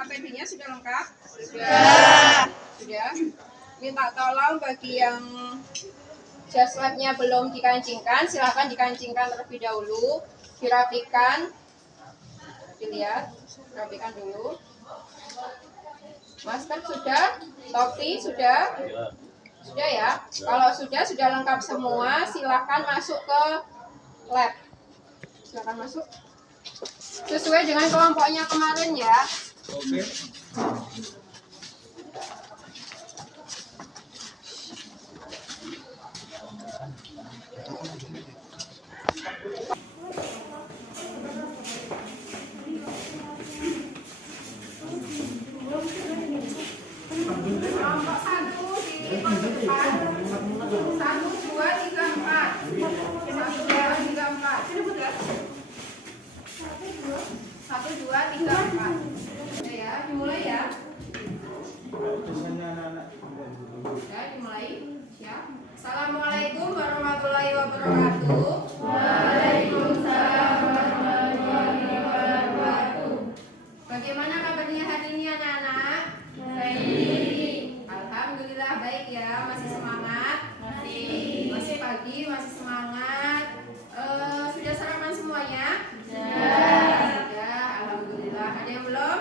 APD-nya sudah lengkap? Sudah. Sudah. Minta tolong bagi yang jas labnya belum dikancingkan, silahkan dikancingkan terlebih dahulu, dirapikan, dilihat, rapikan dulu. Masker sudah, topi sudah, sudah ya. Kalau sudah lengkap semua, silahkan masuk ke lab. Silahkan masuk. Sesuai dengan kelompoknya kemarin ya. Oke. Kelompok 1 di depan. 1, 2, 3, 4. 1, 2, 3, 4. 1, 2, 3, 4. Oke ya, dimulai ya. Ya, dimulai. Siap. Assalamualaikum warahmatullahi wabarakatuh. Waalaikumsalam warahmatullahi wabarakatuh. Bagaimana kabarnya hari ini anak-anak? Baik. Alhamdulillah baik ya. Masih semangat? Masih pagi, masih semangat. Sudah sarapan semuanya? Sudah. Alhamdulillah. Ada yang belum?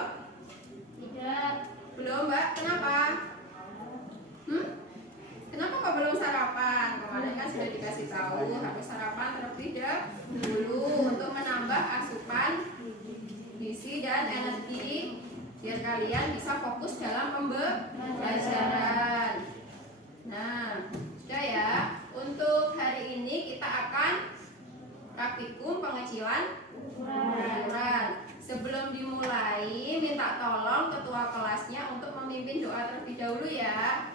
Tidak. Belum, Mbak? Kenapa? Kenapa kok belum sarapan? Kemarin kan sudah dikasih tahu harus sarapan terlebih dahulu untuk menambah asupan gizi dan energi biar kalian bisa fokus dalam pembelajaran. Nah, sudah ya. Untuk hari ini kita akan praktikum pengecilan ukuran. Sebelum dimulai, minta tolong ketua kelasnya untuk memimpin doa terlebih dahulu ya.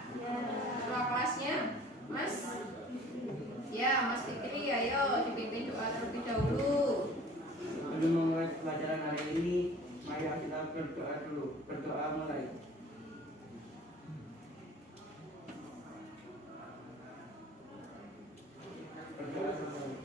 Ketua kelasnya, Mas. Ya, Mas Fikri, ayo dipimpin doa terlebih dahulu. Sebelum memulai pelajaran hari ini, mari kita berdoa dulu. Berdoa mulai. Berdoa mulai.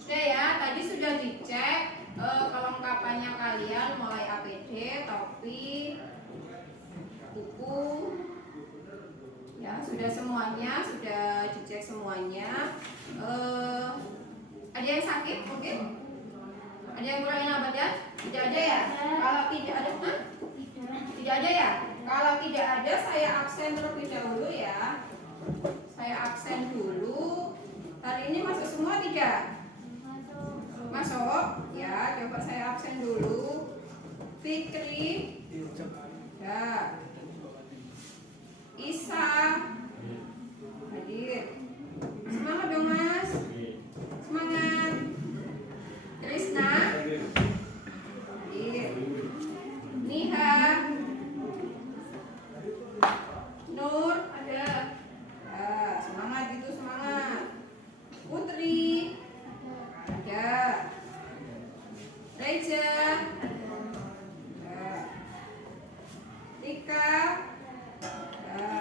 Sudah ya, tadi sudah dicek kelengkapannya kalian mulai APD, topi, buku. Ya, sudah semuanya, sudah dicek semuanya. Ada yang sakit mungkin? Ada yang kurang enak badan? Tidak ada ya? Kalau tidak ada, tidak ada ya? Kalau tidak ada, saya absen terlebih dahulu ya. Saya absen dulu. Hari ini masuk semua tidak? Masuk? Ya, coba saya absen dulu. Fikri, ya. Isa, hadir. Semangat dong Mas. Semangat. Krisna, hadir. Niha, Nur, ada. Ya, semangat gitu, semangat. Putri, ada. Reja, ada. Rika, ada.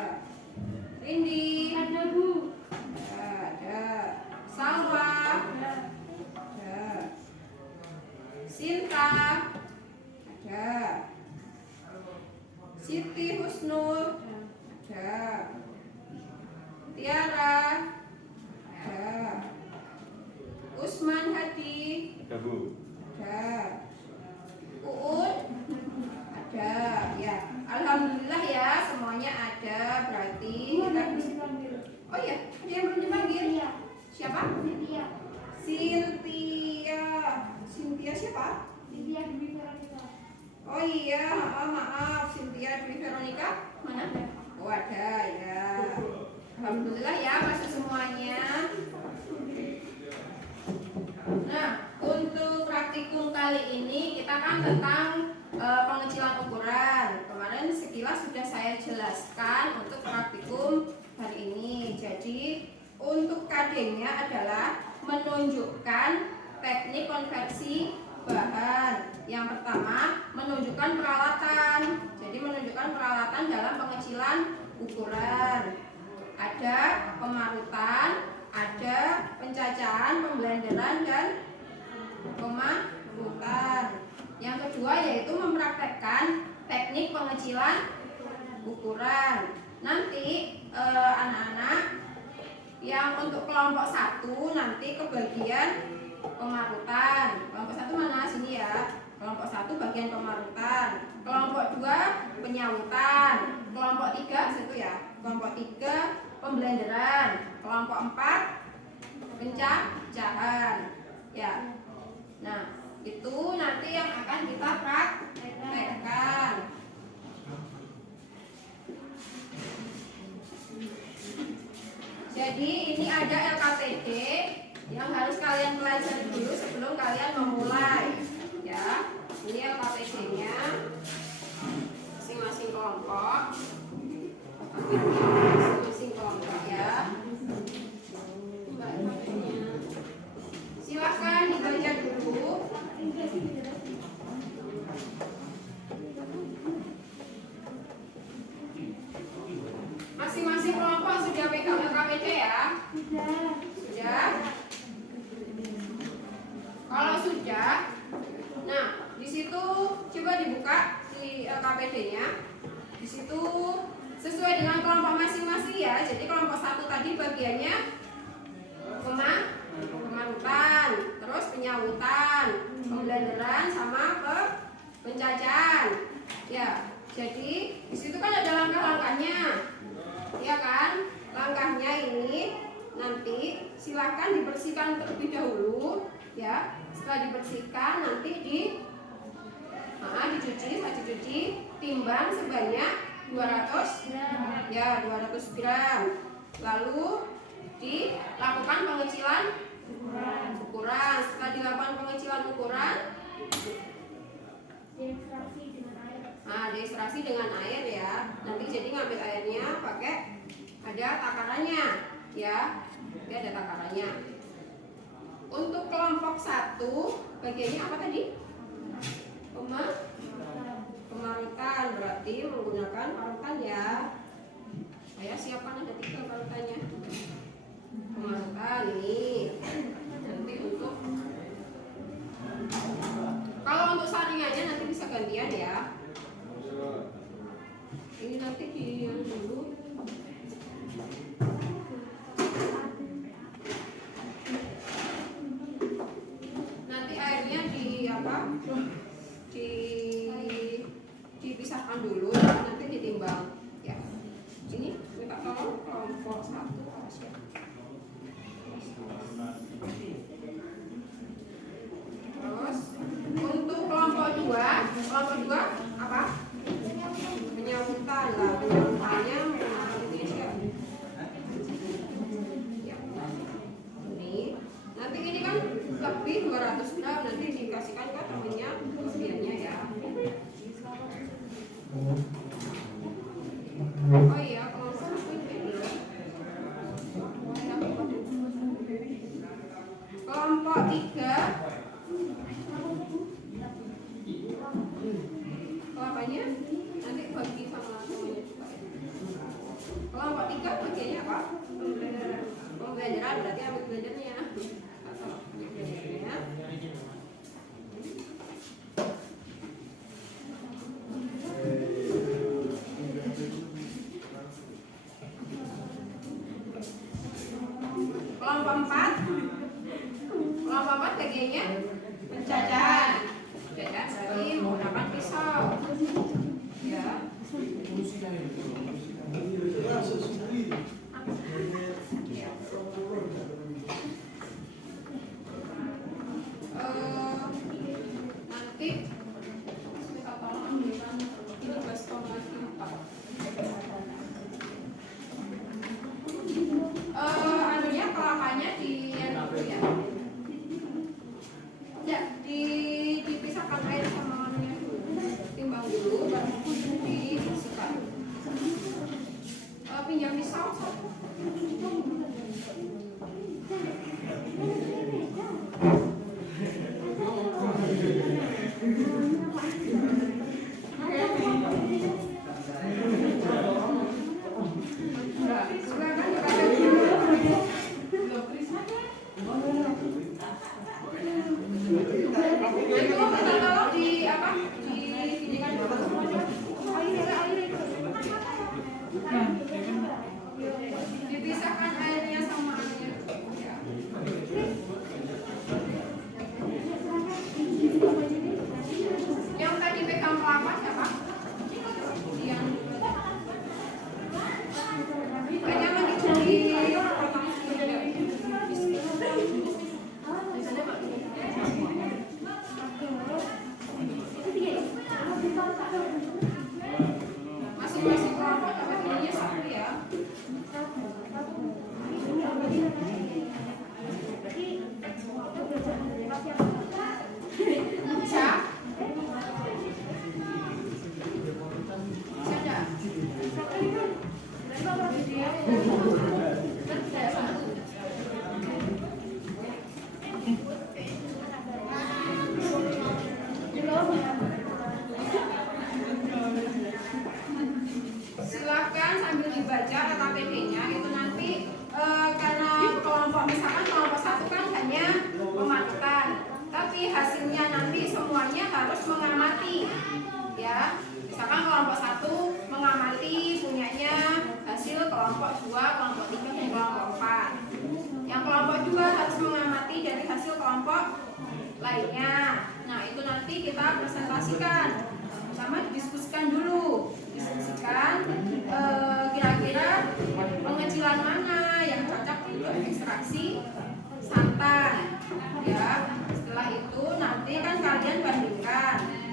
Rindi, ada Bu. Ada. Salwa, ada. Sinta, ada. Siti Husnul, ada. Tiara, ada. Usman Hadi, ada Bu. Ada. Uun, ada. Ya, alhamdulillah ya semuanya ada. Berarti kita bisa. Oh iya, ada yang belum dipanggil? Siapa? Cynthia. Cynthia siapa? Oh iya, maaf. Cynthia Dwi Veronica mana? Oh ada ya. Alhamdulillah ya masuk semuanya. Nah, untuk praktikum kali ini kita kan tentang pengecilan ukuran. Kemarin sekilas sudah saya jelaskan untuk praktikum hari ini. Jadi untuk KD-nya adalah menunjukkan teknik konversi bahan. Yang pertama, menunjukkan peralatan. Jadi menunjukkan peralatan dalam pengecilan ukuran. Ada pemarutan, ada pencacahan, pemblenderan, dan yaitu mempraktekkan teknik pengecilan ukuran. Nanti anak-anak yang untuk kelompok 1 nanti kebagian pemarutan. Kelompok 1 mana? Sini ya. Kelompok 1 bagian pemarutan. Kelompok 2 penyautan. Kelompok 3 situ ya. Kelompok 3 pemblenderan. Kelompok 4 pencacahan. Ya. Nah, itu nanti yang akan kita praktekkan. Jadi ini ada LKPD yang harus kalian pelajari dulu sebelum kalian memulai. Ya, ini LKPD-nya masing-masing kelompok. Masing-masing kelompok ya. Silahkan dibaca dulu. Masing-masing kelompok sudah pegang LKPD ya? Sudah? Kalau sudah, nah di situ coba dibuka di LKPD-nya. Di situ sesuai dengan kelompok masing-masing ya. Jadi kelompok 1 tadi bagiannya pemarutan, terus penyautan, pemblenderan sama pencacahan. Ya, jadi di situ kan ada langkah-langkahnya. Ya kan? Langkahnya ini nanti silahkan dibersihkan terlebih dahulu ya. Setelah dibersihkan nanti dicuci, timbang sebanyak 200 ya 200 gram. Lalu dilakukan pengecilan ukuran. Setelah dilakukan pengecilan ukuran, diekstraksi dengan air ya. Nanti jadi ngambil airnya pakai ada takarannya ya. Ini ada takarannya. Untuk kelompok 1 bagiannya apa tadi? Pemarutan, berarti menggunakan parutan ya. Saya siapkan ada 3 parutannya. Pemarutan ini nanti untuk kalau untuk saringannya nanti bisa gantian ya. Ini nanti yang dulu. Nanti airnya dipisahkan dulu, nanti ditimbang ya. Ini minta tolong kelompok 1 awas ya. Terus untuk kelompok 2 apa? Penyautan lah, penyautannya menggunakan Indonesia. Ya. Ini nanti ini kan lebih 200 gram, nanti dikasihkan ke temennya kelebihannya ya. Oh iya, kelompok 1 ini belum. Kelompok 3 kelapanya nanti bagi sama semuanya juga ya. Kelompok 3 bagiannya apa? Pemblenderan berarti ambil blendernya atau blendernya. Kelompok 4 bagiannya pencacahan. Pencacahan berarti menggunakan pisau. Ya. Nanti kita tolong ambilkan ini baskom lagi 4. Anunya kelapanya di ya. Ya, dipisahkan air sama anunya dulu. Timbang dulu baru dibersihkan. Pinjam pisau 1. Itu kita tolong di kelompok 2, kelompok 3, dan kelompok 4. Yang kelompok 2 harus mengamati dari hasil kelompok lainnya. Nah, itu nanti kita presentasikan. Pertama didiskusikan dulu. Diskusikan kira-kira pengecilan mana yang cocok untuk ekstraksi santan. Ya, setelah itu nanti kan kalian bandingkan.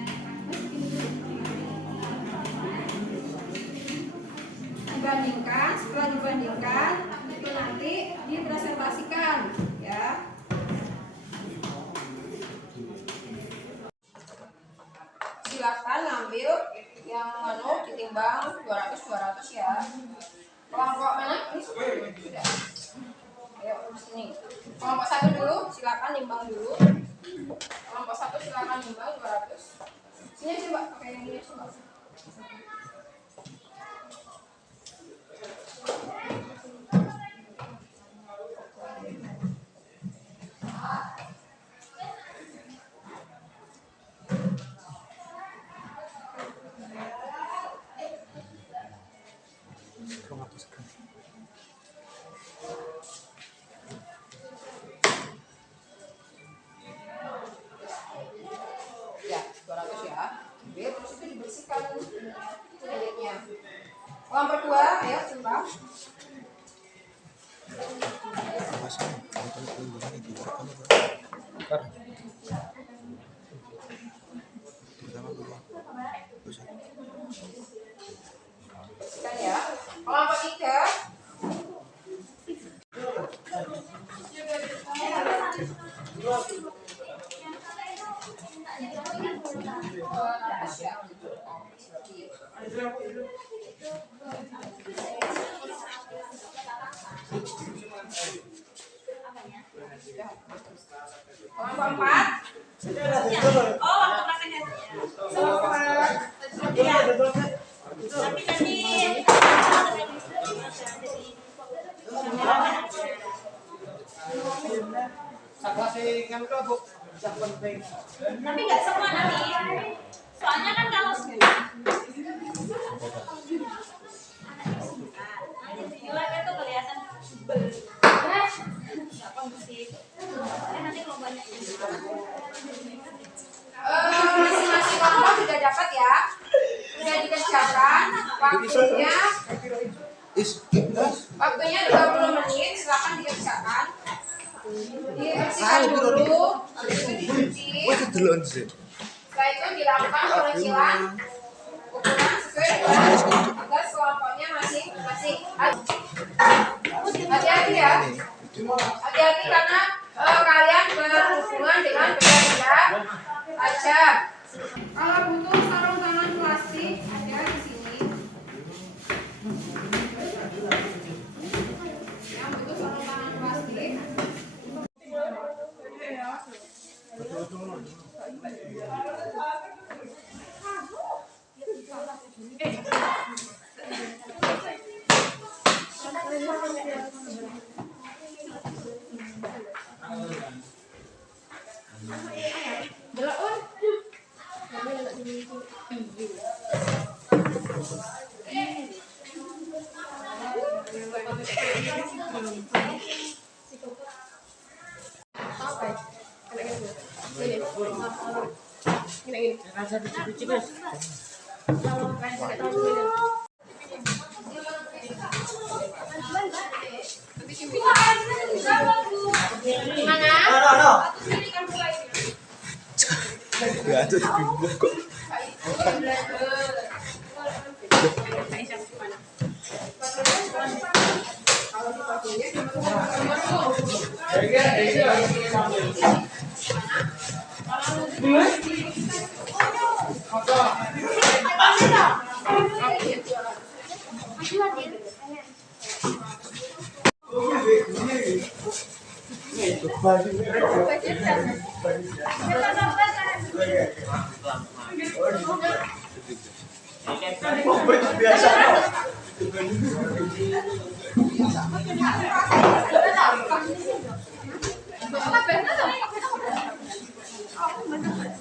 Setelah dibandingkan itu nanti dipresentasikan, ya. Silakan ambil yang ditimbang 200 ya. Kelompok mana? Ini sudah. Ayo sini. Kelompok 1 dulu, silakan nimbang dulu. Kelompok 1 silakan nimbang 200. Sini coba pakai yang ini coba. Ya, 200 ya. Oke, terus itu dibersihkan kulitnya. Kelompok 2, ayo coba. Bersihkan ya. Kelompok 3. Kelompok 4. Oh, waktu makannya. Tapi nggak semua nanti. Soalnya kan kalau nanti video itu kelihatan nggak kondusif. Nanti lombanya Masing-masing kelompok sudah dapat ya. Sudah dikerjakan. Waktunya 20 menit. Silakan dikerjakan. Dibersihkan dulu, habis itu dicuci. Setelah itu dilakukan pengecilan ukuran sesuai dengan tugas kelompoknya masing-masing. Hati-hati ya. Hati-hati karena kalian berhubungan dengan benda-benda tajam. Kalau butuh sarung tangan plastik ada di sini. Yang butuh sarung tangan plastik. Ya, itu bingung kok.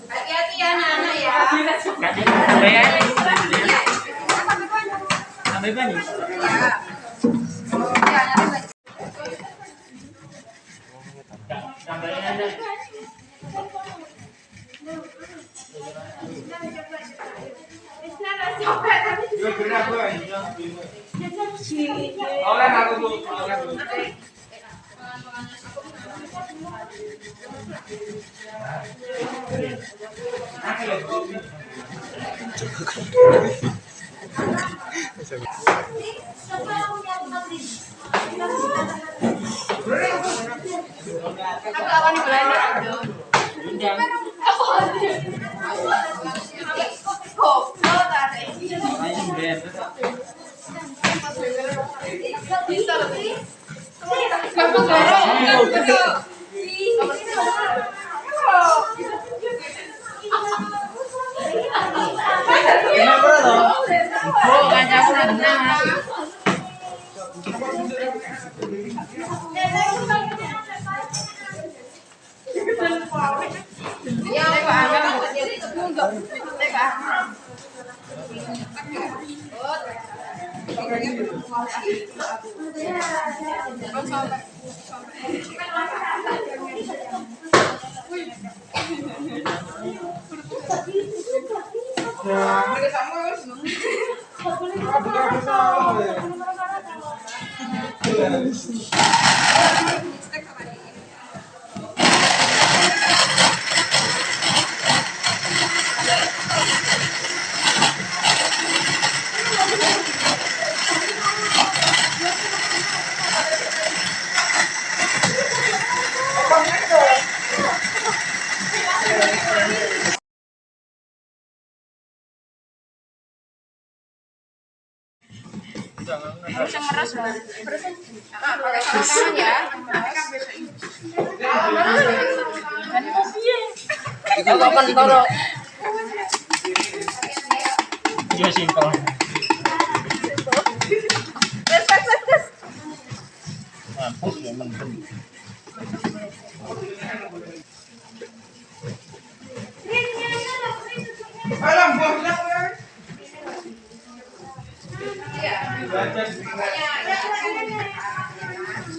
Hati-hati ya anak-anak ya. Sampai mana? Ya. Pakai sarung tangan ya. Iya simpel. Mampus memang. Alam, buang lang ko yan. Iya.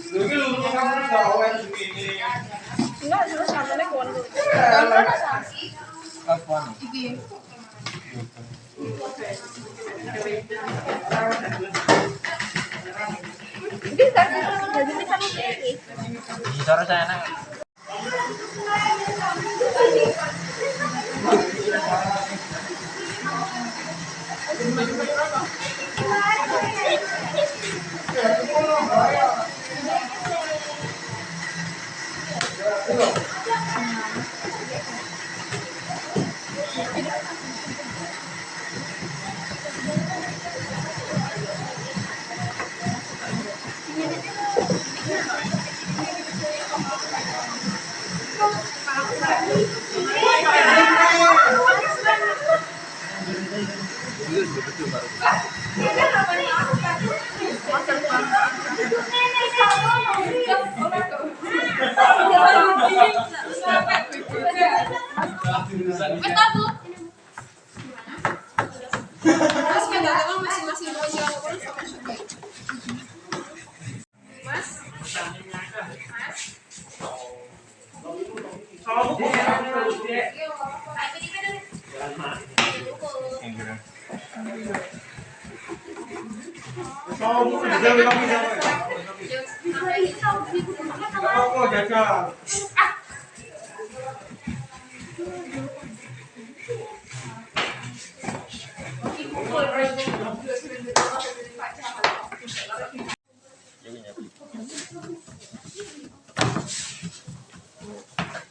Dulu lu kamu udah awal begini. Kapan? Bicara saya nak.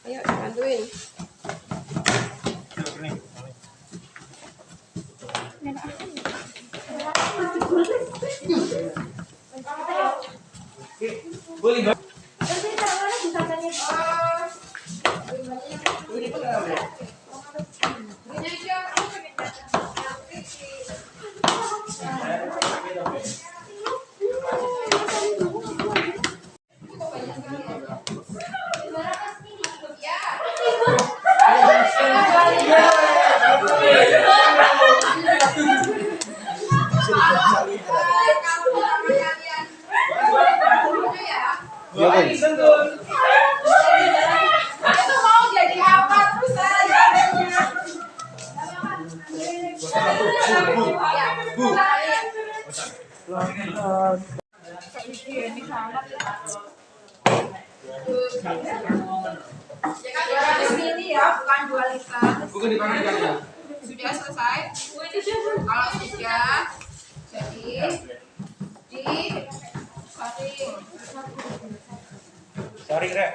Ayo bantuin. Boleh. Itu mau jadi apa terus saya Mili ya, bukan 2 liter. Bukan di mana ya? Sudah selesai. Kalau sudah, jadi di saring. Sorry, Rek.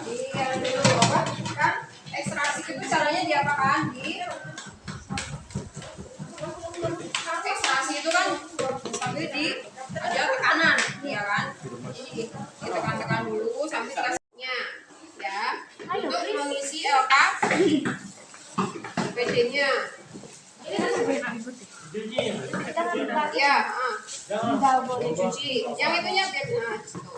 Di yang dulu apa? Kan ekstraksi itu caranya diapakan? Di ekstraksi itu kan sambil di ada tekanan, ya kan? Jadi ditekan-tekan dulu sambil dikasihnya, ya. Untuk mengisi LK PD-nya. Ya, dicuci. Yang itunya biar situ.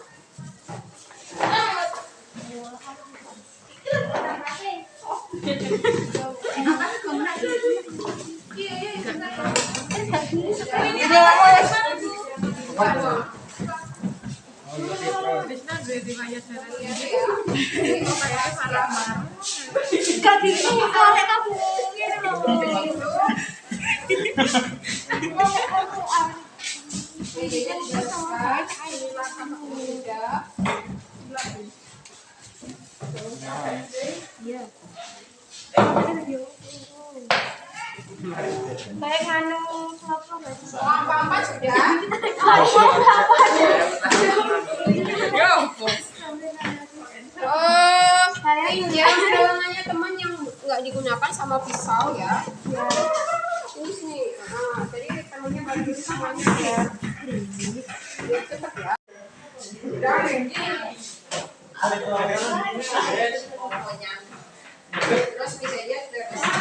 Kayak anu Apa sudah? Yang dalangannya teman yang nggak digunakan sama pisau ya. Ini sini. Nah, jadi temannya bagi semuanya ya. Biar cepat ya. Udah ini. Terus bedanya sudah bisa.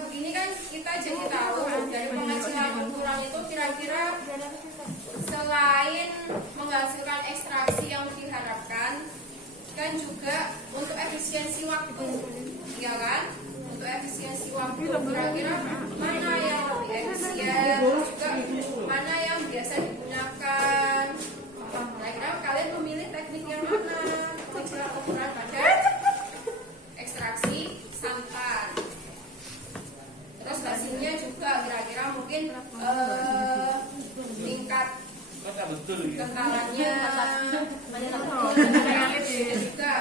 Begini kan kita jadi tahu dari penghasilan kurang itu kira-kira selain menghasilkan ekstraksi yang diharapkan, kan juga untuk efisiensi waktu, ya kan? Untuk efisiensi waktu kira-kira mana yang lebih efisien, juga mana yang biasa digunakan. Kira-kira kalian memilih teknik yang mana? Pengecilan ukuran pada ekstraksi santan. Terus hasilnya juga kira-kira mungkin tingkat kentalannya juga.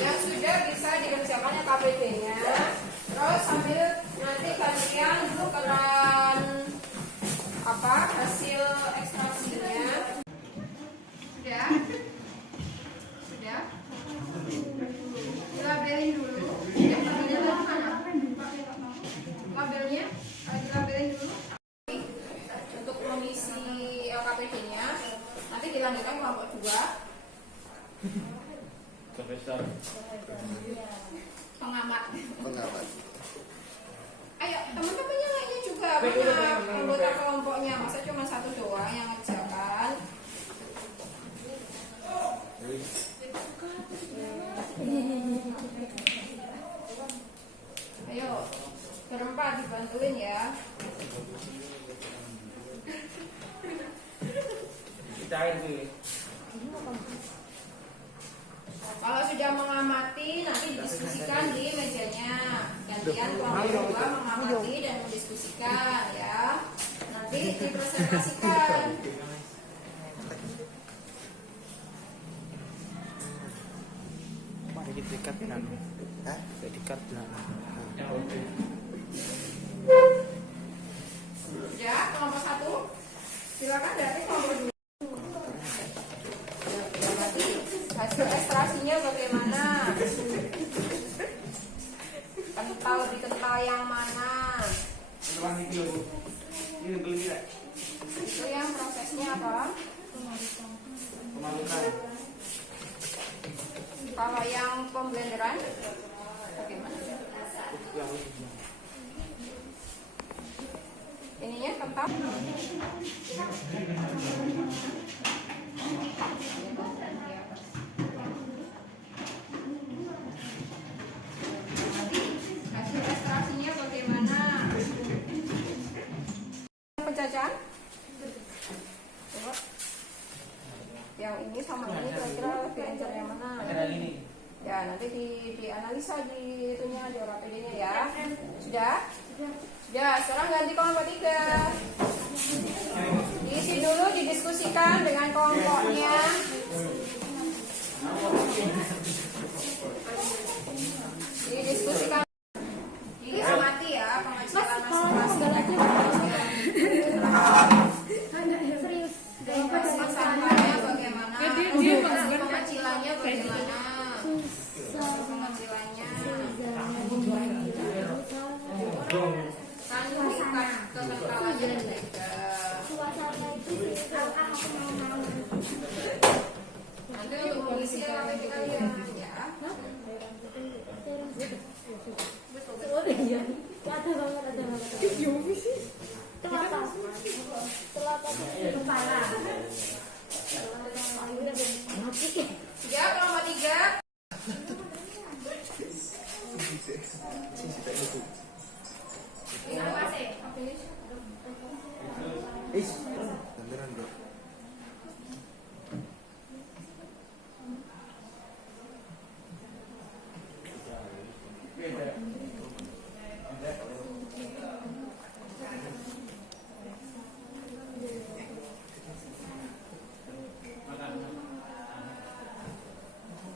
Yang sudah bisa dikerjakan ya KPD-nya. Terus sambil nanti kalian tukeran apa hasil ekstraksinya. Sudah? Sudah? Dilabelin dulu. Ya, labelnya taruh mana? Labelnya dilabelin dulu. Untuk mengisi LKPD-nya nanti dilanjutkan kelompok 2. Profesor. Pengamat. Ayo teman-teman yang lainnya juga banyak anggota kelompoknya, masa cuma satu doang yang ngerjakan. Ayo berempat dibantuin ya. Kalau sudah mengamati nanti didiskusikan di mejanya. Gantian kelompok 2 mengamati dan mendiskusikan ya. Nanti dipresentasikan. Dekat benar. Hah? Dekat benar. Oke. Ya, kelompok 1. Silakan dari kelompok 2. Berarti hasil ekstraksinya bagaimana? Kental lebih kental yang mana? Teman itu Bu. Ini belum tidak. Itu yang prosesnya apa? Pemalukan. Kalau yang pemblenderan bagaimana? Ininya kental. Hasil ekstraksinya bagaimana? Pencacahan? Coba. Yang ini sama ini kira-kira lebih encer yang mana? Ada ini. Ya, nanti dianalisa di itunya, di ORAPD-nya ya. Sudah? Sudah, sekarang ganti kelompok 3. Diisi dulu, didiskusikan dengan kelompoknya. Didiskusikan. Diamati ya, pengajaran masing-masing. Sampahnya bagaimana? Penghasilannya bagaimana? Penghasilannya kan tingkat kekentalannya beda. Nanti untuk kondisi kalian ya. Ya, kelompok 3. Beneran bro.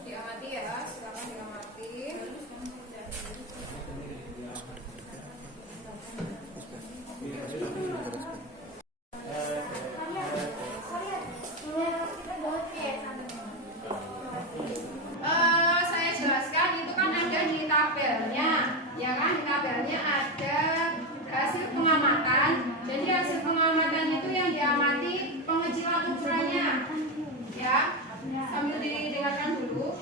Diamati ya, silakan diamati. Saya jelaskan itu kan ada di tabelnya, ya kan? Di tabelnya ada hasil pengamatan. Jadi hasil pengamatan itu yang diamati pengecilan ukurannya, ya. Sambil didengarkan dulu.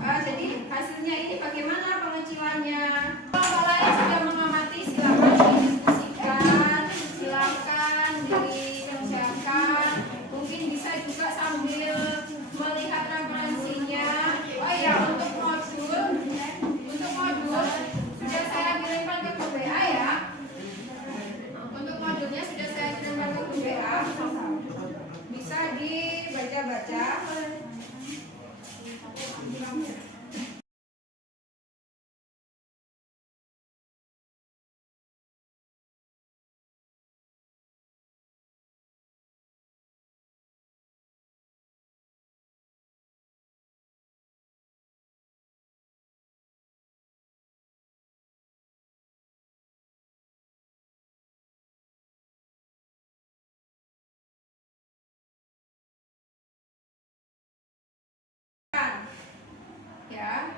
Jadi hasilnya ini bagaimana pengecilannya? Kalau lain sudah mengamati, silakan didiskusikan, silakan dikerjakan. Mungkin bisa juga sambil melihat referensinya. Oh ya, untuk modul sudah saya kirimkan ke grup WA ya. Untuk modulnya sudah saya kirimkan ke grup WA. Bisa dibaca-baca. Ya,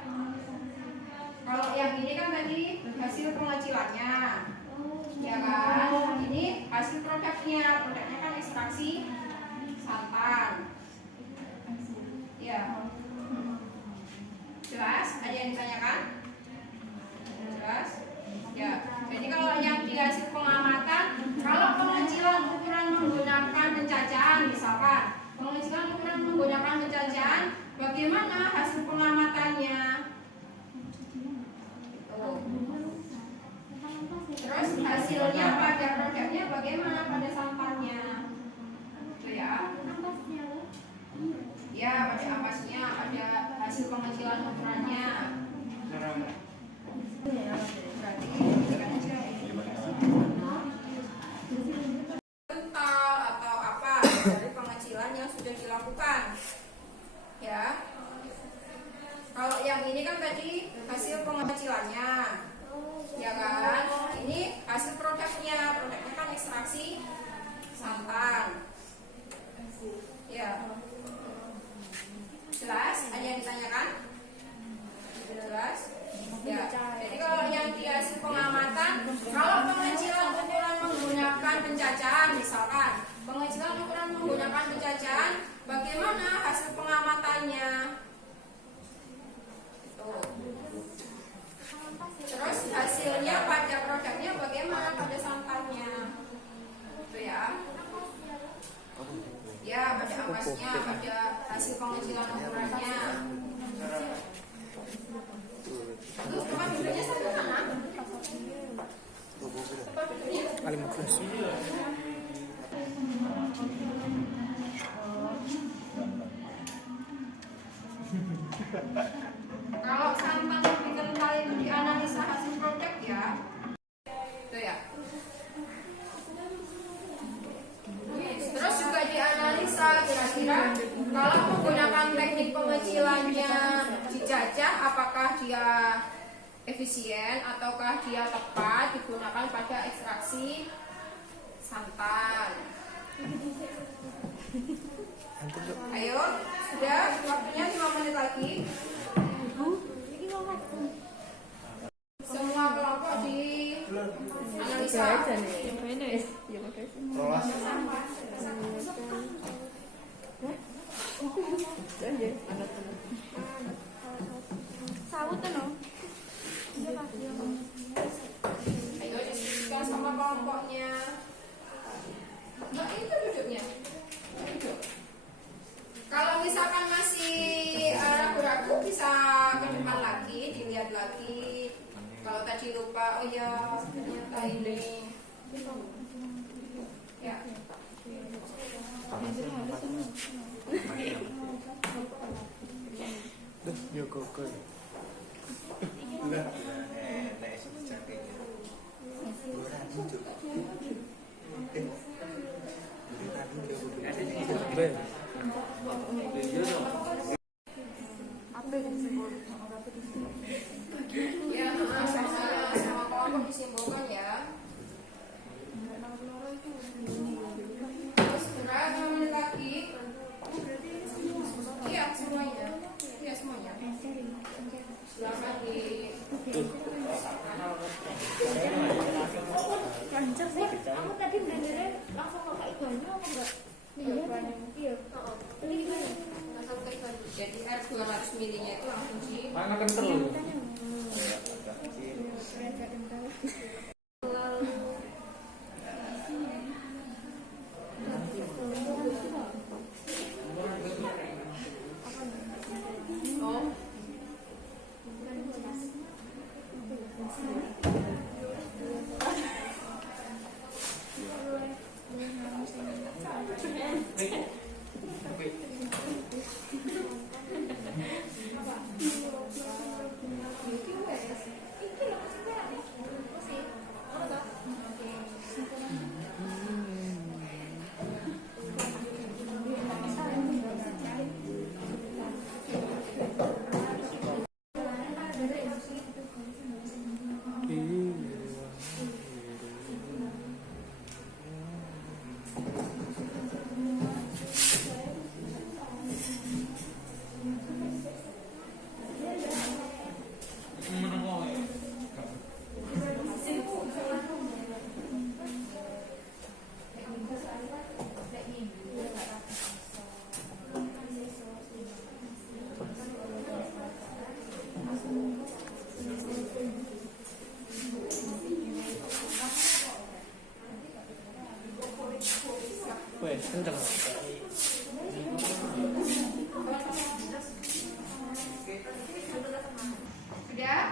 kalau yang ini kan tadi hasil pengecilannya, ya kan? Ini hasil produknya kan ekstraksi santan. Ya, jelas? Ada yang ditanyakan? Jelas? Ya, jadi kalau yang di hasil pengamatan, kalau pengecilan ukuran menggunakan pencacahan, misalkan pengecilan ukuran menggunakan pencacahan, bagaimana hasil pengamatannya? Terus hasilnya pada produknya bagaimana pada sampahnya? Itu ya. Ya, pada ampasnya, pada hasil pengecilan ukurannya. Berarti kan aja. Kental atau apa dari pengecilan yang sudah dilakukan. Ya. Kalau yang ini kan tadi hasil pengecilannya, ya kan? Ini hasil produknya. Produknya kan ekstraksi santan. Ya. Jelas? Ada yang ditanyakan? Jelas? Ya. Jadi kalau yang di hasil pengamatan, kalau pengecilan ukuran menggunakan pencacahan, misalkan pengecilan ukuran menggunakan pencacahan, bagaimana hasil pengamatannya? Tuh. Terus hasilnya pada produknya bagaimana pada santannya? Itu ya. Ya, pada ampasnya, pada hasil pengecilan ukurannya. Terus tempat duduknya sampai mana? Tempat duduknya? 15. Kalau santan lebih kental itu dianalisa hasil produk ya. Itu ya. Terus juga dianalisa kira-kira kalau menggunakan teknik pengecilannya dijajah apakah dia efisien ataukah dia tepat digunakan pada ekstraksi santan. Ayo, sudah waktunya 5 menit lagi. Semua kelompok di analisa. Ayo diskusikan sama kelompoknya. Nah, itu duduknya. Duduk. Kalau misalkan masih ragu-ragu bisa ke depan lagi, dilihat lagi. Kalau tadi lupa, oh ya ternyata ini. Ya. Duh, yo kok. Ya, sama kelompok disimpulkan ya. Terus berapa menit lagi? Iya semuanya. Iya semuanya. Silakan di. Lancar sih. Aku tadi bener-bener langsung ke ikannya apa enggak? Iya. Iya. Ini gimana? Langsung ke ikan. Jadi air 200 ml-nya itu langsung di. Mana kental lu? Oh. Wes, kenceng. Sudah?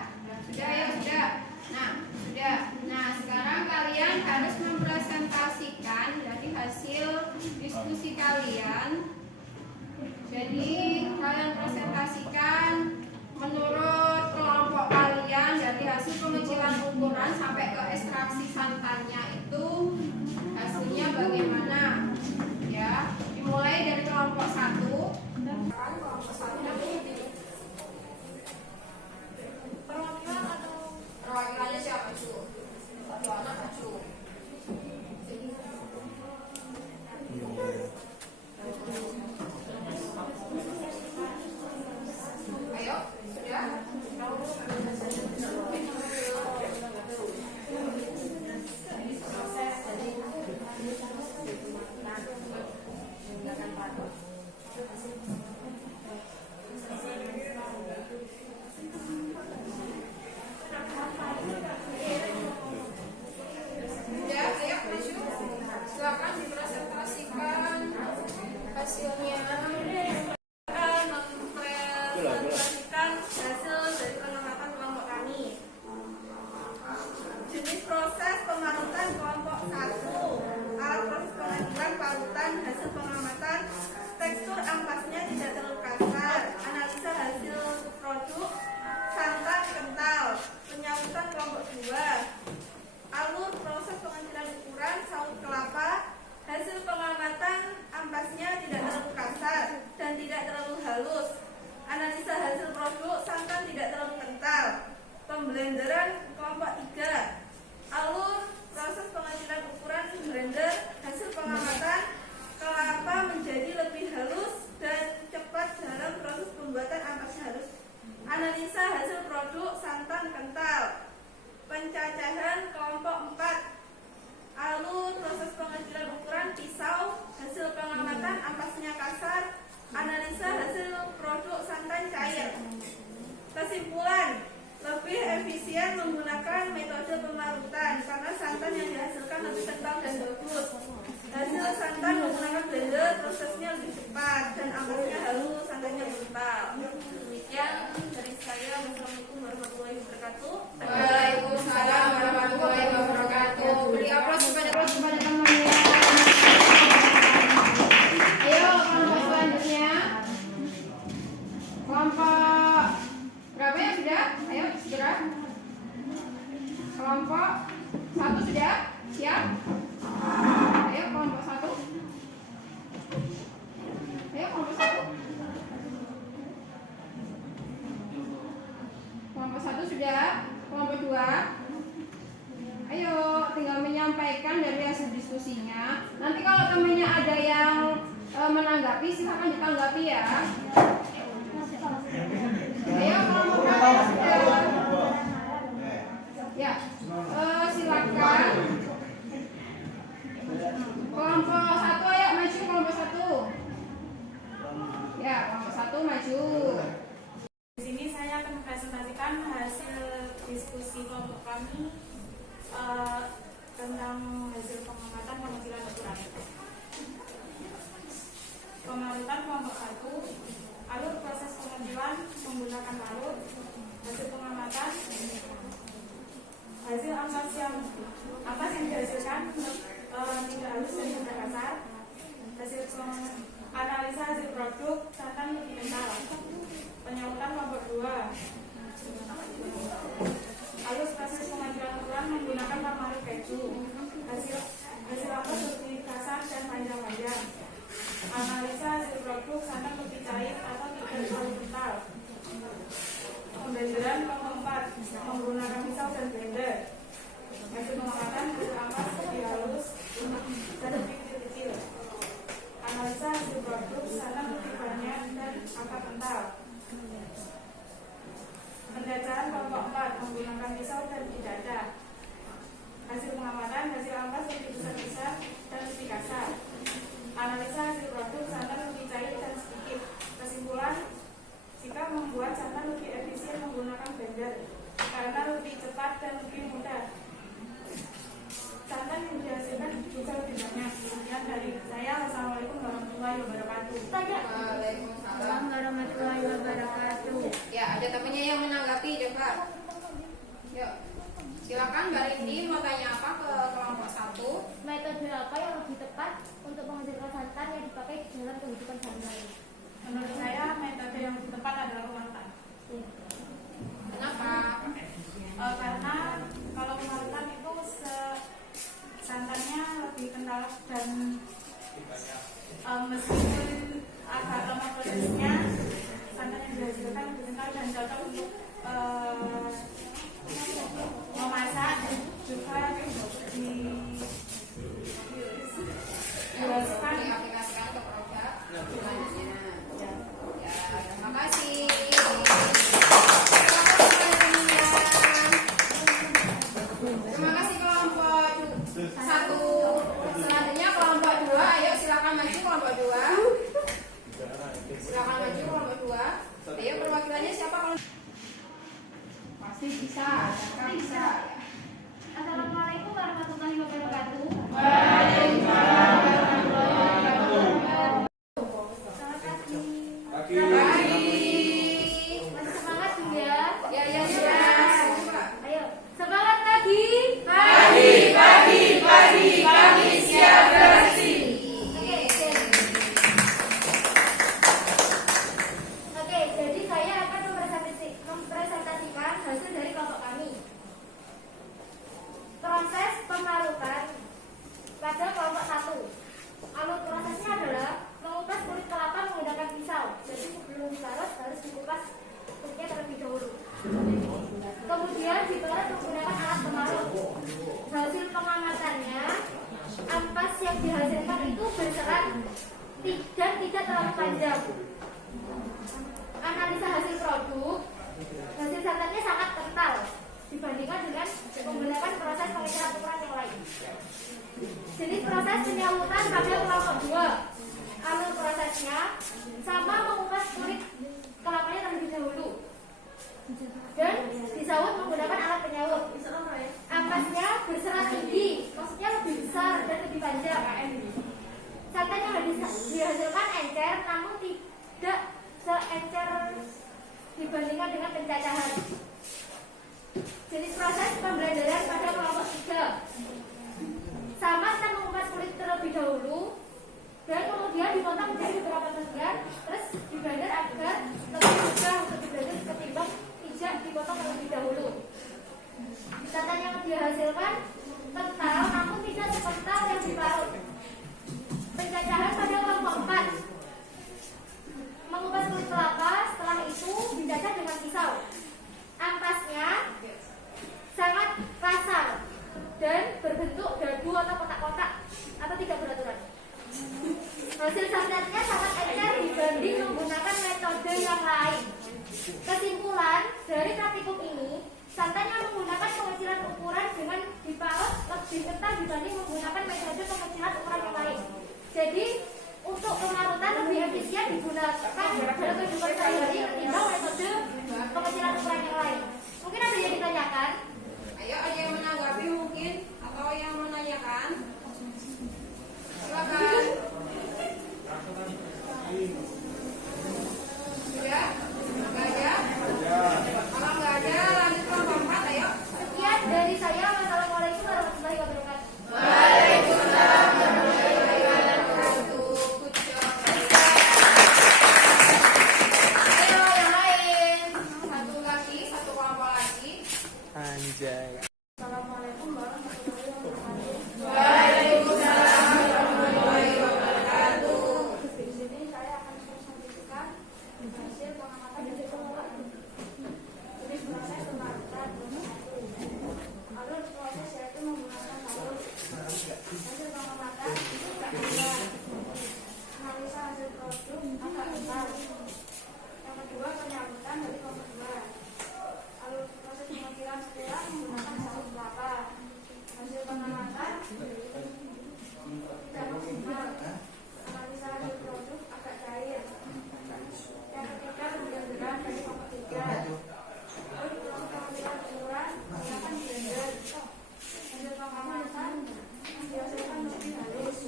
Sudah ya, sudah. Nah, sudah. Nah, sekarang kalian harus mempresentasikan dari hasil diskusi kalian. Jadi, kalian presentasikan menurut kelompok kalian dari hasil pengecilan ukuran sampai ke ekstraksi santannya itu hasilnya bagaimana? Ya, dimulai dari kelompok 1. Kelompok 1 wabarakatuh. Waalaikumsalam warahmatullahi wabarakatuh. Beri aplaus kepada temannya. Ayo kelompok selanjutnya. Kelompok berapa yang sudah? Ayo segera. Kelompok 1 sudah? Siap? Ayo kelompok 1. Ayo kelompok 1. Kelompok 1 sudah? Kelompok 2. Ayo tinggal menyampaikan dari hasil diskusinya. Nanti kalau temannya ada yang menanggapi silakan ditanggapi ya. Ayo kelompok berapa yang sudah? Ya, silakan. Kelompok 1 ayo maju kelompok 1. Ya, kelompok 1 maju. Di sini saya akan mempresentasikan hasil diskusi kelompok kami tentang hasil pengamatan pengujian ukuran. Pemanggilan kelompok 1, alur proses pengujian menggunakan alur, hasil pengamatan, hasil ampas yang dihasilkan tidak halus dan tidak kasar, hasil analisa hasil produk santan lebih kental, penyautan kelompok 2, alur proses pengajuan ukuran menggunakan pemaru keju, hasil ampas lebih kasar dan panjang-panjang, analisa hasil produk santan lebih cair atau tidak terlalu kental. Pemblenderan kelompok 4 menggunakan pisau dan blender. Hasil pengamatan hasil ampas lebih halus dan lebih kecil-kecil. Analisa hasil produk santan lebih banyak dan agak kental. Pendataan kelompok 4 menggunakan pisau dan tidak ada. Hasil pengamatan hasil ampas lebih besar-besar dan lebih kasar. Analisa hasil produk santan lebih cair dan sedikit. Kesimpulan, jika membuat santan lebih efisien menggunakan blender karena lebih cepat dan lebih mudah. Santan yang dihasilkan juga lebih banyak. Sekian dari saya. Wassalamualaikum warahmatullahi wabarakatuh. Waalaikumsalam warahmatullahi wabarakatuh. Ya, ada temannya yang menanggapi coba. Yuk. Silakan Mbak Rindi mau tanya apa ke kelompok 1? Metode apa yang lebih tepat untuk menghasilkan santan yang dipakai dalam kehidupan sehari-hari? Menurut saya metode yang lebih tepat adalah pemarutan. Kenapa? Karena kalau pemarutan itu santannya lebih kental dan meskipun agak lama prosesnya, santan yang dihasilkan lebih kental dan cocok untuk memasak dan juga dihasilkan. Diaplikasikan ke produk selanjutnya. Ya, terima kasih. Terima kasih kelompok 1. Selanjutnya kelompok 2. Ayo silakan maju kelompok 2. Silakan maju kelompok 2. Ayo perwakilannya siapa kalau pasti bisa, kan bisa. Assalamualaikum warahmatullahi wabarakatuh. Waalaikumsalam warahmatullahi wabarakatuh. Selamat pagi. Pagi. Masih semangat juga? Ya, sudah. Ayo, semangat pagi. Kami siap beraksi. Oke, jadi saya akan mempresentasikan hasil dari kelompok kami. Proses pemarutan pada kelompok 1. Alur prosesnya adalah mengupas kulit kelapa menggunakan pisau. Jadi sebelum diparut harus dikupas kulitnya terlebih dahulu. Kemudian diparut menggunakan alat pemarut. Hasil pengamatannya, ampas yang dihasilkan itu berserat dan tidak terlalu panjang. Analisa hasil produk, hasil santannya sangat kental dibandingkan dengan menggunakan proses pengecaran ukuran yang lain. Jenis proses penyautan pada kelompok 2. Alur prosesnya sama mengupas kulit kelapanya terlebih dahulu dan disaut menggunakan alat penyaut. Ampasnya berserat tinggi, maksudnya lebih besar dan lebih panjang. Santan yang dihasilkan encer namun tidak seencer dibandingkan dengan pencacahan. Hasil santannya sangat encer dibanding menggunakan metode yang lain. Kesimpulan dari praktikum ini, santan yang menggunakan pengecilan ukuran dengan diparut lebih ketat dibanding menggunakan metode pengecilan ukuran yang lain. Jadi untuk pemarutan lebih efisien digunakan dalam kehidupan sehari-hari ketimbang metode pengecilan ukuran yang lain. Mungkin ada yang ditanyakan? Ayo, ada yang menanggapi mungkin atau yang menanyakan? Silakan. Sudah? Nggak ada? Kalau nggak ada, lanjut kelompok 4, ayo. Sekian dari saya. Wassalamualaikum warahmatullahi wabarakatuh. Waalaikumsalam warahmatullahi wabarakatuh. Good job. Ayo, yang lain. Satu lagi, satu kelompok lagi. Anjay. Assalamualaikum warahmatullahi wabarakatuh. Waalaikumsalam warahmatullahi wabarakatuh. Di sini saya akan mempresentasikan hasil pengamatan dari pengelolaan. Jadi proses pemarutan. Alur proses yaitu menggunakan alur. Hasil pengamatan tidak mudah. Analisa hasil produk agak besar. Yang kedua penyambutan dari pembuat. Alur proses pengecilan setelah menggunakan sabut kelapa. Hasil pengamatan tidak maksimal. Analisa hasil produk agak cair. Yang ketiga pembelajaran dari kelompok 3. Alur proses pengecilan ukuran menggunakan blender. Hasil pengamatan dihasilkan lebih halus.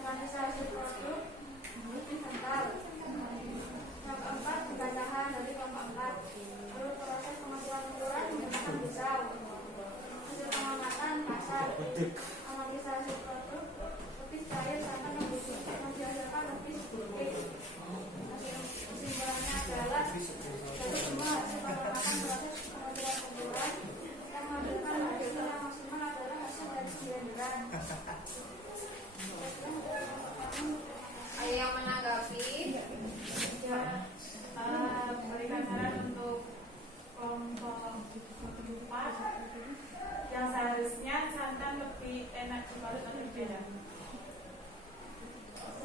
Analisa hasil produk lebih kental. Yang keempat pengganahan dari kelompok 4. Alur proses pengecilan ukuran menggunakan pisau. Hasil pengamatan kasar. Analisa hasil produk lebih cair santan yang dihasilkan lebih sedikit. Hasil kesimpulannya adalah dari semua hasil pengamatan proses pengecilan ukuran yang menghasilkan hasil yang maksimal adalah hasil dari blenderan. Ayo yang menanggapi. Ya, berikan saran untuk kelompok 4 yang seharusnya santan lebih enak dibalut atau berbeda.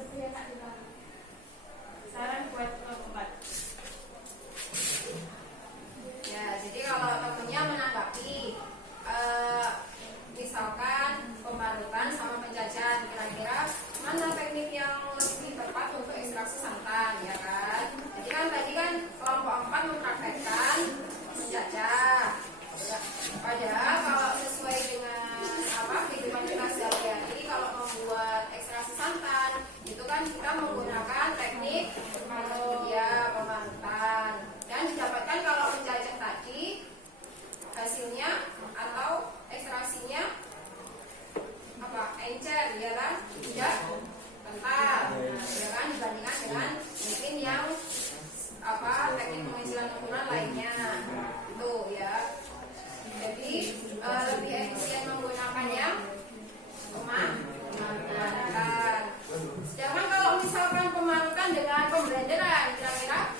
Lebih enak dibalut. Saran buat kelompok 4. Ya, jadi kalau tentunya menanggapi misalkan pembarutan sama penjajahan, kira-kira mana teknik yang lebih tepat untuk ekstraksi santan, ya kan? Jadi kan tadi kan kelompok 4 mempraktekkan menjajah. Padahal kalau sesuai dengan kehidupan kita sehari-hari, kalau membuat ekstraksi santan itu kan kita menggunakan teknik pemarutan. Dan didapatkan kalau menjajah tadi hasilnya atau ekstraksinya encer, ya kan? Tidak kental, ya kan? Dibandingkan dengan mungkin yang teknik pengecilan ukuran lainnya itu, ya. Jadi lebih efisien menggunakannya pemarutan. Sedangkan kalau misalkan pemarutan dengan pemblenderan, kira-kira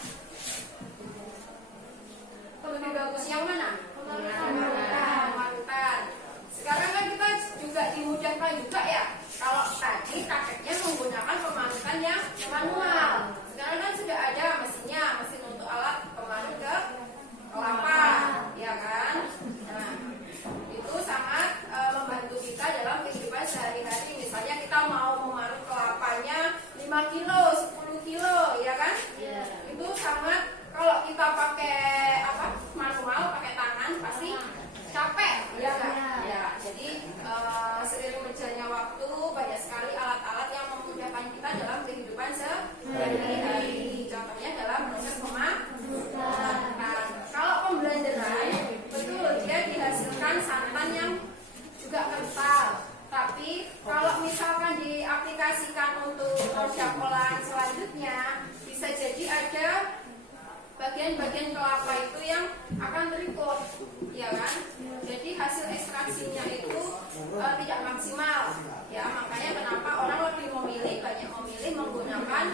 lebih bagus yang mana? Pemarutan. Sekarang kan kita juga dimudahkan juga, ya. Kalau tadi prakteknya menggunakan pemarutan yang manual. Sekarang kan sudah ada mesinnya, mesin untuk alat pemarut ke kelapa, ya kan? Nah, itu sangat membantu kita dalam kehidupan sehari-hari. Misalnya kita mau memarut kelapanya 5 kilo, 10 kilo, ya kan? Itu sangat, kalau kita pakai manual, pakai tangan pasti capek, ya kan? Ya, jadi seiring berjalannya waktu banyak sekali alat-alat yang memudahkan kita dalam kehidupan sehari-hari. Contohnya dalam proses pemarutan. Kalau pemblenderan, betul dia dihasilkan santan yang juga kental. Tapi kalau misalkan diaplikasikan untuk produk olahan selanjutnya, bisa jadi ada bagian-bagian kelapa itu yang akan terikut, ya kan? Jadi hasil ekstraksinya itu tidak maksimal, ya. Makanya kenapa orang banyak memilih menggunakan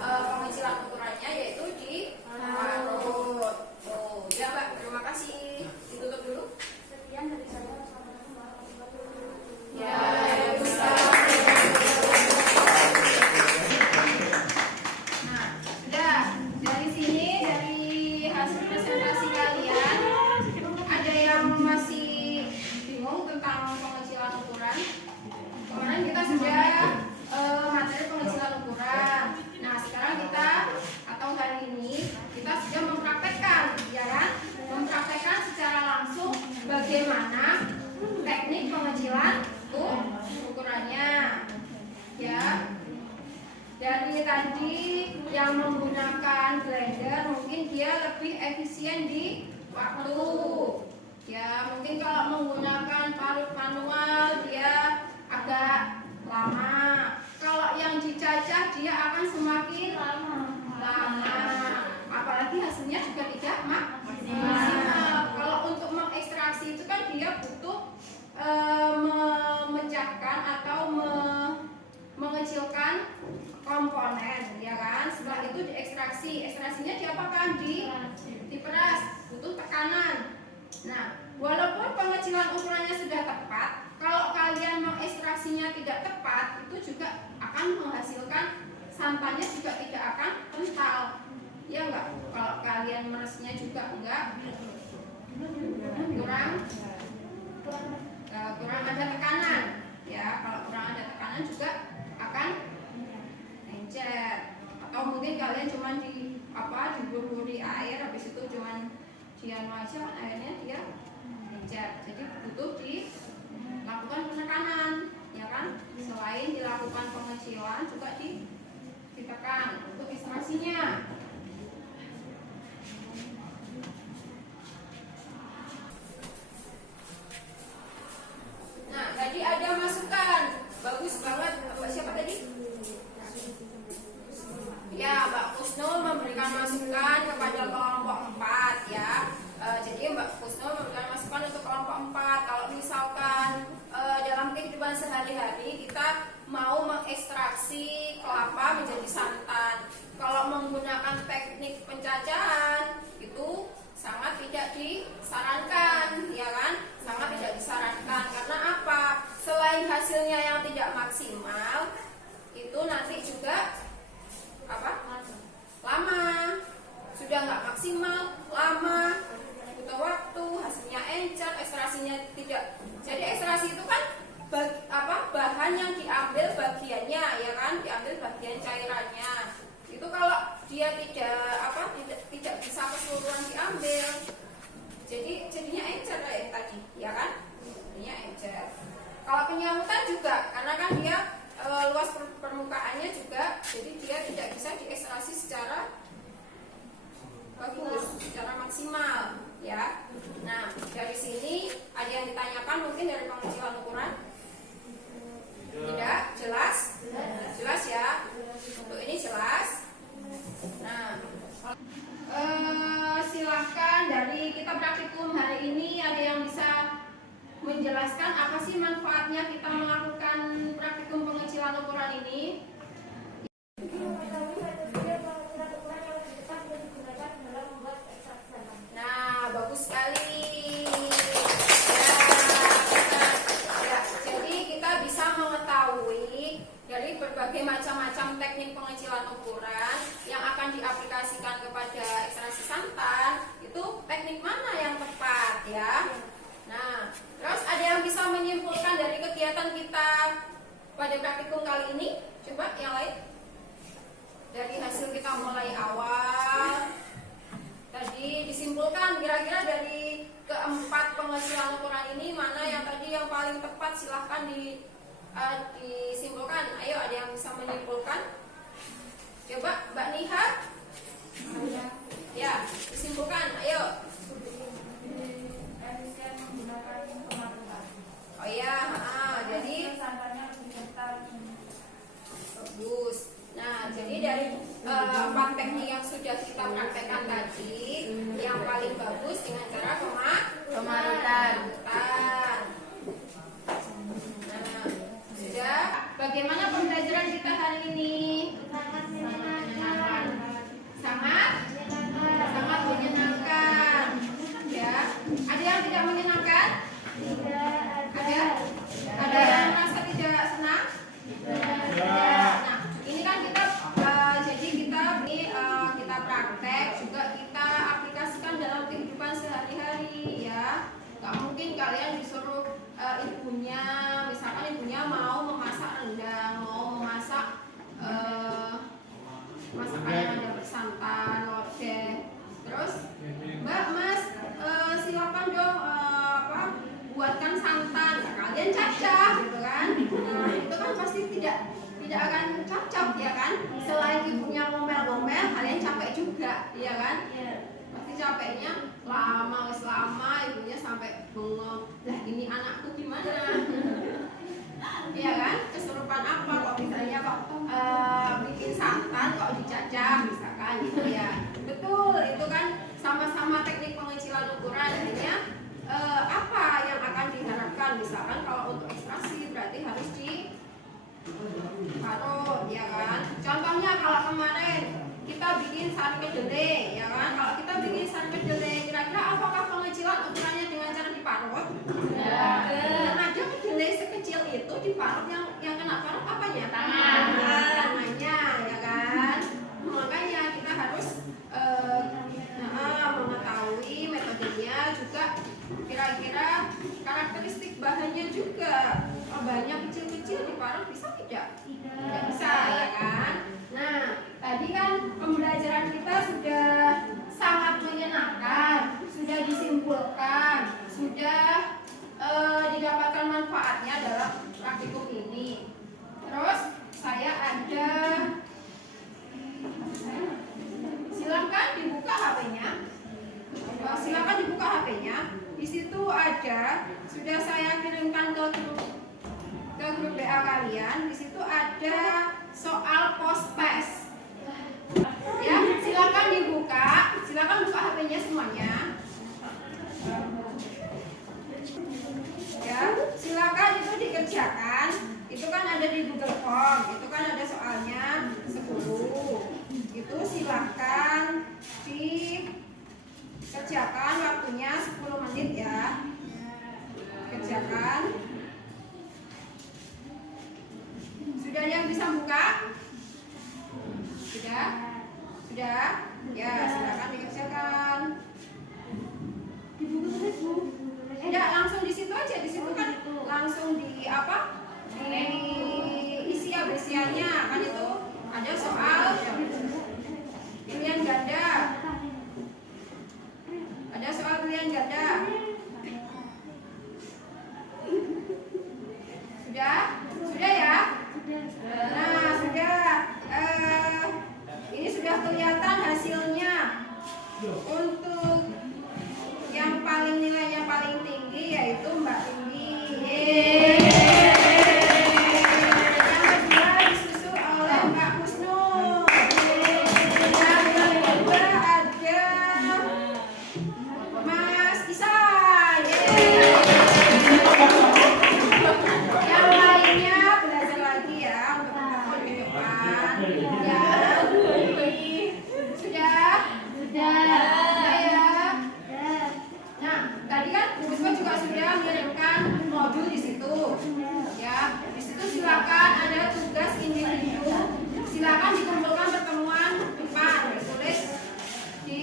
pengecilan ukurannya, yaitu di parut. Oh, ya Mbak, terima kasih. Ditutup dulu. Sekian dari saya. Assalamualaikum warahmatullahi wabarakatuh. Ya, seperti tadi yang menggunakan blender mungkin dia lebih efisien di waktu. Ya, mungkin kalau menggunakan parut manual dia agak lama. Kalau yang dicacah dia akan semakin lama. Apalagi hasilnya juga tidak maksimal. Kalau untuk mengekstraksi itu kan dia butuh memecahkan atau mengecilkan komponen, ya kan? Setelah itu diekstraksi. Ekstraksinya diapakan? Diperas, butuh tekanan. Nah, walaupun pengecilan ukurannya sudah tepat, kalau kalian mengekstraksinya tidak tepat, itu juga akan menghasilkan santannya juga tidak akan kental. Ya enggak? Kalau kalian meresnya juga enggak kurang ada tekanan. Ya, kalau kurang ada tekanan juga akan encer. Atau mungkin kalian cuma diburu-buru air, habis itu cuma dianu aja kan airnya dia encer. Jadi butuh dilakukan penekanan, ya kan? Selain dilakukan pengecilan juga ditekan untuk ekstraksinya. Nah, tadi ada masukan, bagus banget. Siapa tadi? Ya, Mbak Kusnul memberikan masukan kepada kelompok 4 ya. Jadi Mbak Kusnul memberikan masukan untuk kelompok 4. Kalau misalkan dalam kehidupan sehari-hari kita mau mengekstraksi kelapa menjadi santan, kalau menggunakan teknik pencacahan itu sangat tidak disarankan, ya kan? Sangat tidak disarankan karena apa? Selain hasilnya yang tidak maksimal, itu nanti juga lama. Sudah nggak maksimal, lama, butuh waktu, hasilnya encer, ekstraksinya tidak. Jadi ekstraksi itu kan bahan yang diambil bagiannya, ya kan? Diambil bagian cairannya. Itu kalau dia tidak bisa keseluruhan diambil, jadinya encer kayak tadi, ya kan? Jadinya encer. Kalau penyambutan juga, karena kan dia luas permukaannya juga, jadi dia tidak bisa diekstraksi secara bagus, secara maksimal, ya. Nah, dari sini ada yang ditanyakan mungkin dari pengecilan ukuran? Tidak? Jelas? Jelas ya? Untuk ini jelas? Nah, silahkan dari kita praktikum hari ini ada yang bisa menjelaskan apa sih manfaatnya kita melakukan praktikum pengecilan ukuran ini? Nah, bagus sekali. Ya, jadi kita bisa mengetahui dari berbagai macam-macam teknik pengecilan ukuran yang akan diaplikasikan kepada ekstraksi santan, itu teknik mana yang tepat, ya. Nah, terus ada yang bisa menyimpulkan dari kegiatan kita pada praktikum kali ini? Coba yang lain. Dari hasil kita mulai awal tadi disimpulkan kira-kira dari keempat pengecilan ukuran ini mana yang tadi yang paling tepat, silahkan disimpulkan. Ayo, ada yang bisa menyimpulkan? Coba Mbak Niha. Ya, disimpulkan. Ayo. Efisien menggunakan pemarutan. Oh iya, jadi santannya lebih kental. bagus. Nah, jadi dari 4 teknik yang sudah kita praktekkan tadi, yang paling bagus dengan cara pemarutan. Nah, sudah. Bagaimana pembelajaran kita hari ini? Sangat menyenangkan. Sangat menyenangkan. Ya. Ada yang tidak menyenangkan? Tidak Ada? Ada yang merasa tidak senang? Nah, ini kan kita kita praktek juga kita aplikasikan dalam kehidupan sehari-hari, ya. Gak mungkin kalian disuruh ibunya, misalkan ibunya mau memasak rendang, mau memasak masakan yang ada bersantan, lodeh. Terus, Mbak, Mas, silakan dong buatkan santan. Nah, kalian cacah, gitu kan? Nah, itu kan pasti tidak tidak akan cocok ya kan. Selain ibunya ngomel-ngomel, kalian capek juga, ya kan? Pasti capeknya lama, ibunya sampai bengong. Lah ini anakku gimana? Iya kan? Kesurupan apa kok misalnya kok bikin santan kok dicacah misalkan gitu ya. Betul, itu kan sama-sama teknik pengecilan ukuran. Akhirnya apa yang akan diharapkan? Misalkan kalau untuk ekstraksi berarti harus diparut, ya kan? Contohnya kalau kemarin kita bikin sari kedelai, ya kan? Kalau kita bikin sari kedelai, kira-kira apakah pengecilan ukurannya dengan cara diparut? Dan ada kedelai sekecil itu diparut, yang kena parut apanya? Tangannya, ya kan? Makanya kita harus mengetahui metodenya, juga kira-kira karakteristik bahannya juga. Bahannya kecil-kecil diparut bisa tidak? Tidak bisa, ya kan? Nah, tadi kan pembelajaran kita sudah sangat menyenangkan, sudah disimpulkan, sudah didapatkan manfaatnya dalam praktikum ini. Terus saya ada, silakan dibuka HP-nya. Silakan dibuka HP-nya. Di situ ada, sudah saya kirimkan ke grup WA kalian. Di situ ada soal post test. Ya, silakan dibuka. Silakan buka HP-nya semuanya. Ya, silakan itu dikerjakan. Itu kan ada di Google Form. Itu kan ada soalnya 10. Itu silakan dikerjakan, waktunya 10 menit ya. Kerjakan. Sudah yang bisa buka? Sudah? Sudah? Ya, silakan dikerjakan. Tidak, langsung di situ aja. Di situ kan langsung di apa? Diisi ABC-nya kan, itu ada soal pilihan ganda. Ada soal pilihan ganda. Sudah? Sudah ya? Nah, sudah. Ini sudah kelihatan hasilnya. Untuk yang paling nilainya paling tinggi yaitu Mbak Tinggi. Yang kedua disusul oleh Mbak Husnul. Yang kedua ada Mas Isa. Yang lainnya belajar lagi ya untuk tahun ke depan. Ya. Sudah? Ya. Nah, tadi kan Bu Puspa juga sudah mengirimkan modul di situ. Ya, di situ silakan ada tugas individu. Silakan dikumpulkan pertemuan depan, ditulis di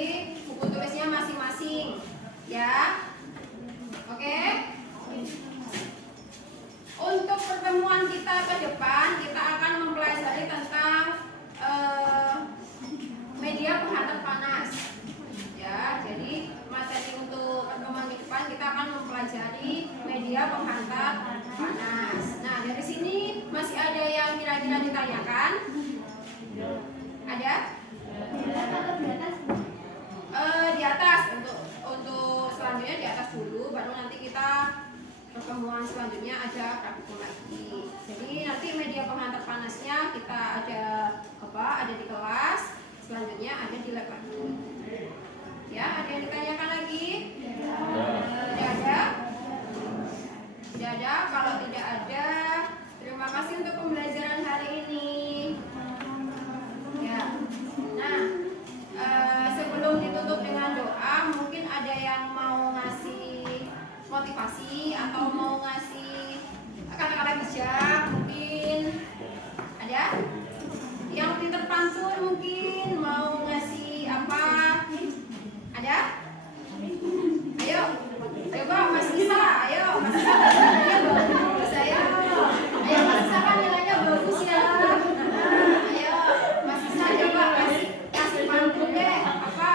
buku tulisnya masing-masing. Ya. Oke. Untuk pertemuan kita ke depan, kita akan mempelajari tentang media penghantar panas. Ya, jadi materi untuk pertemuan ke depan kita akan mempelajari media penghantar panas. Nah, dari sini masih ada yang kira-kira ditanyakan? Ada? Di atas untuk selanjutnya di atas dulu, baru nanti kita pertemuan selanjutnya ada praktikum lagi. Jadi nanti media penghantar panasnya kita ada ada di kelas, selanjutnya ada di lab lagi. Ya, ada yang ditanyakan lagi? Tidak ada? Tidak ada? Kalau tidak ada, terima kasih untuk pembelajaran hari ini. Ya. Nah, sebelum ditutup dengan doa, mungkin ada yang mau ngasih motivasi atau mau ngasih kata-kata bijak, mungkin ada? Yang pinter pantun mungkin mau ngasih apa? Ada? Ayo, coba Mas Isa, ayo Mas Isa nilainya bagus, ayo Mas Isa kan nilainya bagus ya. Ayo Mas Isa coba kasih pantun deh, apa?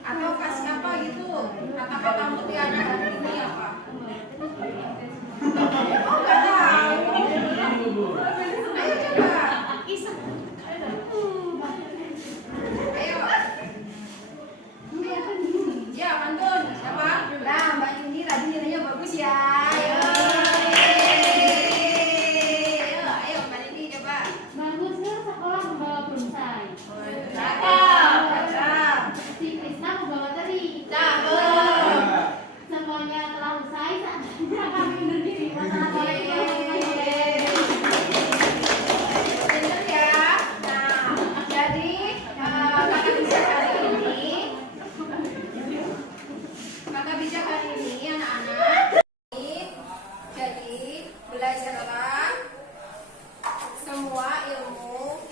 Atau kasih apa gitu? Kata-kata mutiara hari ini apa? Oh, nggak tahu. Ayo coba. Cakep. Si Krisna membawa teri. Cakep. Semuanya telah usai, saatnya kami undur diri. Wassalamualaikum Bener ya. Nah, jadi kata bijak hari ini anak-anak, jadi belajarlah semua ilmu,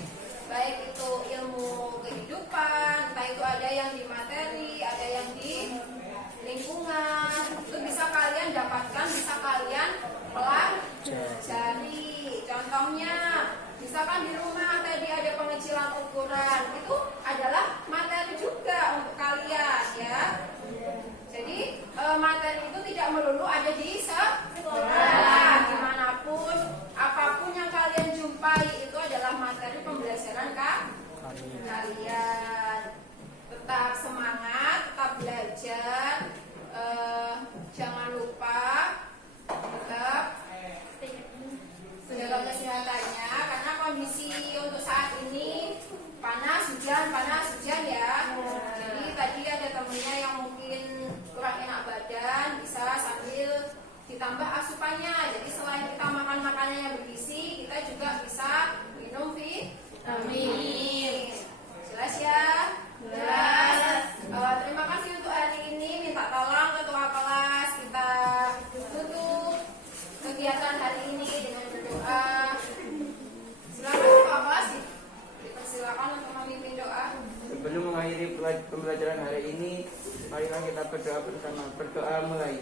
baik itu ilmu kehidupan, entah itu ada yang di materi, ada yang di lingkungan, itu bisa kalian dapatkan, bisa kalian pelajari. Contohnya, misalkan di rumah tadi ada pengecilan ukuran, itu adalah materi juga untuk kalian ya. Jadi materi itu tidak melulu ada di sekolah, dimanapun, apapun yang kalian jumpai itu adalah materi pembelajaran kalian. Tetap semangat, tetap belajar, jangan lupa tetap jaga kesehatannya karena kondisi untuk saat ini panas hujan ya. Jadi tadi ada temennya yang mungkin kurang enak badan, bisa sambil ditambah asupannya. Jadi selain kita makan makanan yang bergizi, kita juga bisa minum vitamin. Jelas ya? Jelas. Terima kasih untuk hari ini. Minta tolong ketua kelas kita tutup kegiatan hari ini dengan berdoa. Silakan ketua kelas, dipersilakan untuk memimpin doa. Sebelum mengakhiri pembelajaran hari ini, marilah kita berdoa bersama. Berdoa mulai.